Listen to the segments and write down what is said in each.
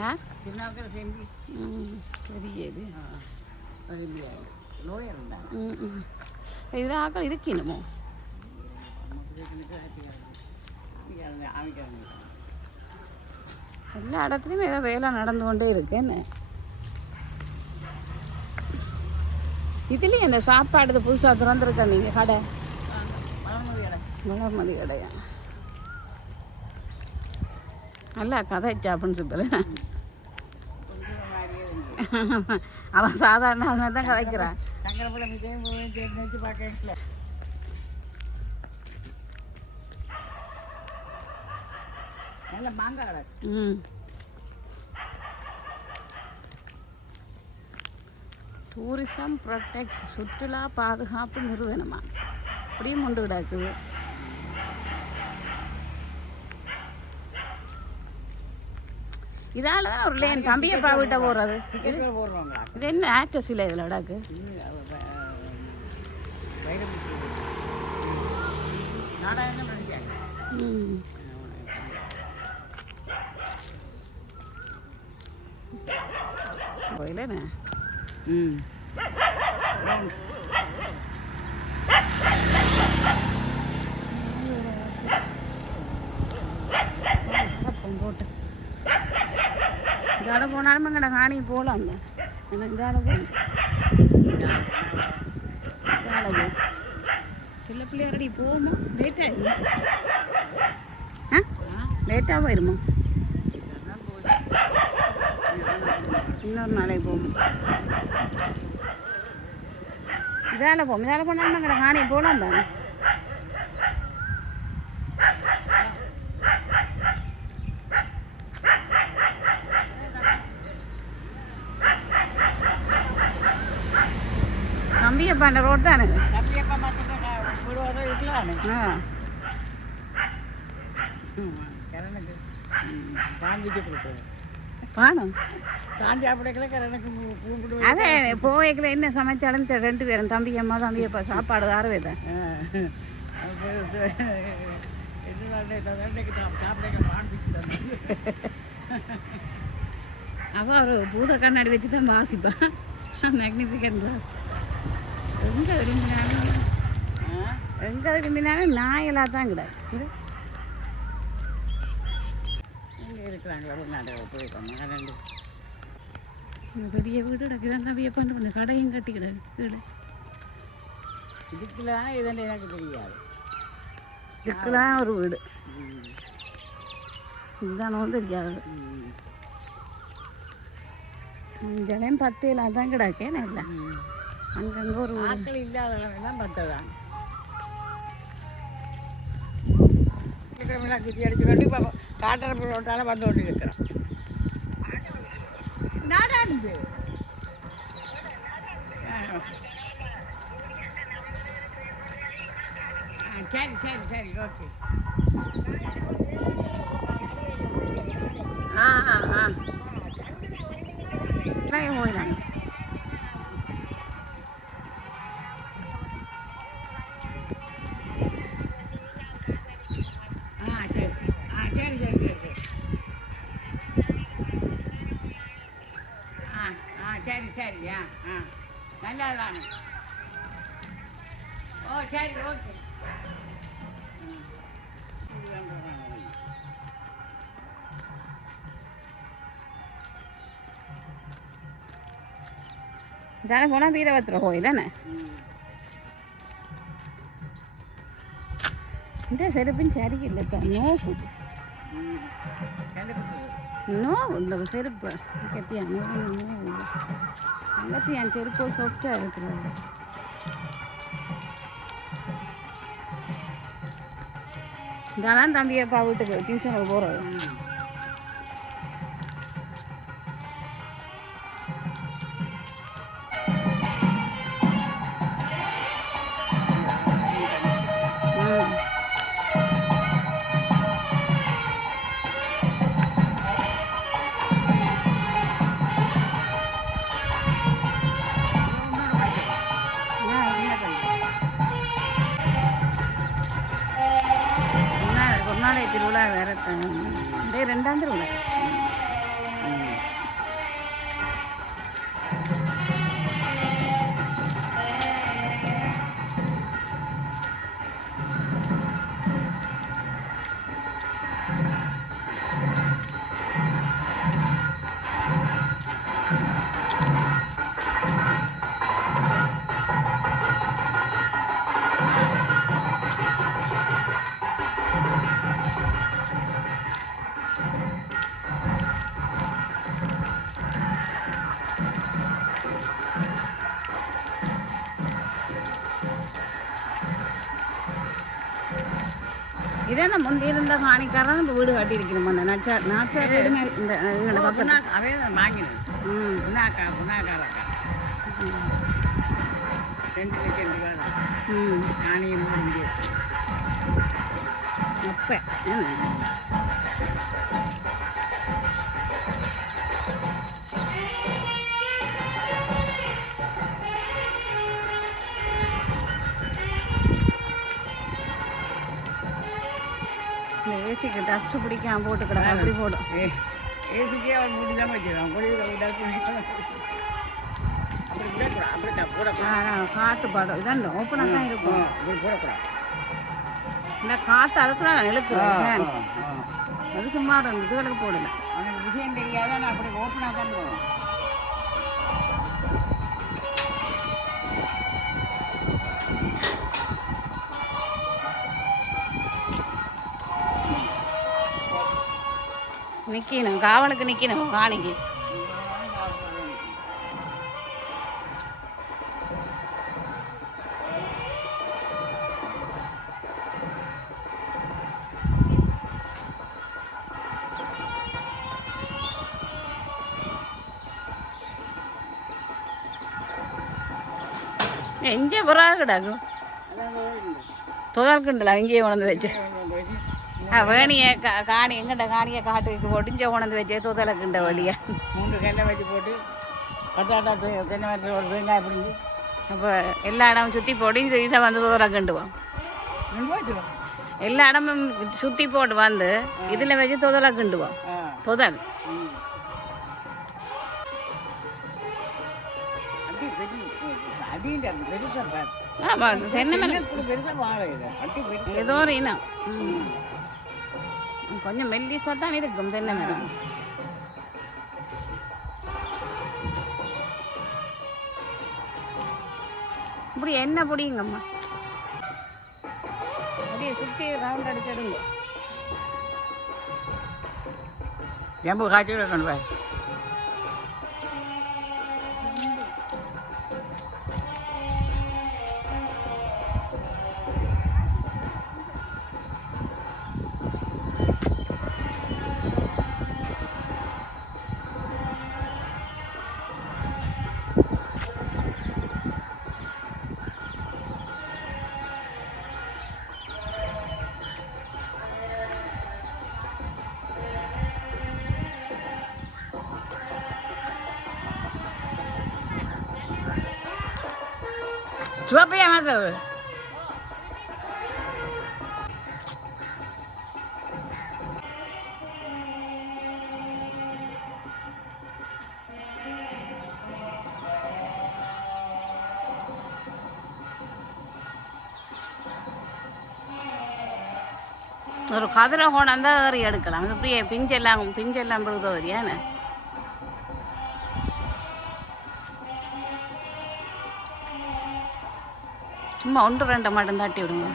ஆ சின்னாக்கிற செம்பி தெரியுது நோய் இருந்தாங்க இதில் ஆக்கள் இருக்கணுமோ எல்லா இடத்துலையும் ஏதோ வேலை நடந்து கொண்டே இருக்கு என்ன இதுலேயும் இந்த சாப்பாடு புதுசாக திறந்துருக்க நீங்கள் கடை வளர்மதி கடையா நல்லா கதைச்சாப்புன்னு சொல்லல அவன் சாதாரண அவன் தான் கதைக்கிறான் டூரிசம் ப்ரொடெக்ட் சுற்றுலா பாதுகாப்பு நிறுவனமா அப்படியும் கொண்டு கிடக்குது இதால தான் ஒரு லேன் தம்பியப்பா விட்ட போடுறது இது என்ன ஆக்டர்ஸ் இல்லை இதில் விடாக்கு போயிலண்ணே போட்டு இதால போனாலும் எங்கட காணி போகலாம் இதால போகணும் இதால போ சில பிள்ளைகளடி போகுமா லேட் ஆகிடுமா லேட்டாக போயிருமா இன்னொரு நாளைக்கு போகும் இதால போகும் இதால போனாலும் எங்கட காணி போகலாம் தானே தம்பியப்பா அந்த ரோட் தானே பானம் அதே போய்க்கல என்ன சமைச்சாலும் 2 பேரும் தம்பி அம்மா தம்பியப்பா சாப்பாடு தாரவே தான் அவள் ஒரு பூத கண்ணாடி வச்சு தான் வாசிப்பா மேக்னிஃபிகன்ட் கிளாஸ் எங்கே விரும்பினாலும் நாயெல்லாம் தான் கிடையாது இங்கே இருக்கிறாங்களா போயிருக்காங்க பெரிய வீடு கிடக்குதான் தம்பியை பண்ண கடையும் கட்டி கிடக்கு வீடு இதுக்கெல்லாம் இதுன்னு எனக்கு தெரியாது இதுக்கெல்லாம் ஒரு வீடு இதுதானோ தெரியாது ஜனம் 10 தான் கிடக்கேன் இல்லை அங்கங்கே ஒரு ஆட்கள் இல்லாதவங்கெல்லாம் 10 தான் குச்சி அடிச்சுக்கொண்டு இப்போ காட்டரப்பு ரோட்டால் வந்து கொண்டு இருக்கிறோம் நடந்து சரி சரி சரி ஓகே போயிடாங்க சரி சரியா நல்லா தானே ஓ சரி ஓகே இதான போனால் வீரபத்திர கோயிலானே இந்த செருப்பும் சரியில்லை நோக்குது நோ இந்த செருப்பு கட்டியா அங்கத்தி என் செருப்பு சொப்டாக இருக்கிறாங்க இதான் தம்பியப்பா வீட்டுக்கு டியூஷனுக்கு போகிறது திருவிழா வேற அந்த முந்தி இருந்த காணிக்காரன் இப்போ வீடு கட்டியிருக்கணும் அந்த நாச்சார் எடுங்க இந்த அதே தான் வாங்கினேன். புண்ணாக்காரக்கா 2 லட்சம் ரூபா தான் நாணயம் முடிஞ்சு அப்போ ஏசிக்கு டஸ்ட்டு பிடிக்காம போட்டு கிடக்கும் அப்படி போடும். ஏசிக்கே அவன் மூடி தான் வச்சுருக்கான். அப்படி விடக்கூடாது. அப்படித்தான் போடக்கூடாது. காற்று பாடும் இதான் ஓப்பனாக தான் இருக்கும். அப்படி போடக்கூடாது. இல்லை காற்று அதுக்குலாம் இழுக்குறேன். அது சும்மா இதுகளுக்கு போடல. அவனுக்கு விஷயம் தெரியாத நான் அப்படி ஓப்பனாக தான் போவேன். நிற்கணும் காவலுக்கு நிற்கணும் காணிக்கு. எங்கே புறாக கிடக்கும் துதல்குண்டல இங்கேயே உணர்ந்து வச்சு வேணியை காணி எங்கிட்ட காணியை காட்டு வைக்க போட்டு இங்கே உணர்ந்து வச்சே துதலக்குண்ட வழியா 3 கல்லை வச்சு போட்டு கட்டாட்டா தென்னை மரத்தில் ஒரு வெங்காயம் பிடிஞ்சி அப்போ எல்லா இடமும் சுற்றி போட்டு இதில் வந்து துதலக்குண்டுவோம். எல்லா இடமும் சுற்றி போட்டு வந்து இதில் வச்சு துதலக்குண்டுவோம். துதல் ஆமாம் தென்னை மரம் ஏதோ ஒரு இனம் கொஞ்சம் மெல்லிசாக தான் இருக்கும் தென்னை மரம். இப்படி என்ன பிடிங்கம்மா அப்படியே சுற்றி ரவுண்ட் அடிச்சிடுங்க. ஜம்பு காய்ச்சி கொண்டு போய் சிவப்பையா மாத்தது ஒரு கதிரை கொண்டாந்தா ஏறி எடுக்கலாம். அது இப்படியே பிஞ்செல்லாம் விழுதோ வரியானே சும்மா 1-2 மட்டும் தட்டி விடுங்க.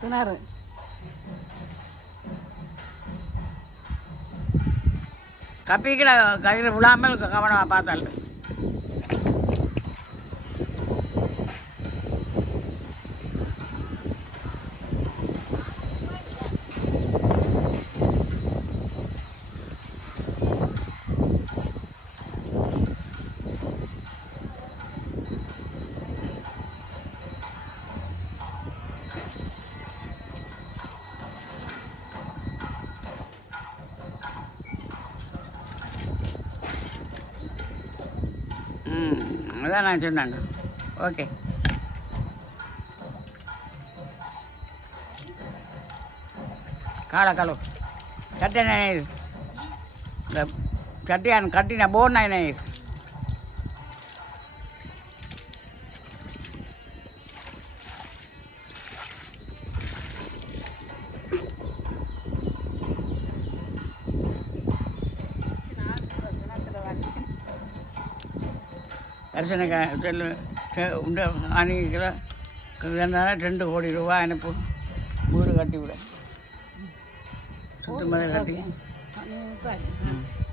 கிணறு கப்பிக்கில் கயிறு விழாமல் கவனமாக பார்த்தாள். அதான் நான் சொன்னாங்க. ஓகே காலை கலவு சட்டை நினைவு இந்த சட்டியான் கட்டின போன் நாயினே தரிசன செல்லு உண்ட அணிக்கிற 2 கோடி ரூபா எனக்கு வீடு கட்டி விட சுத்தமாக கட்டி நீ பாரு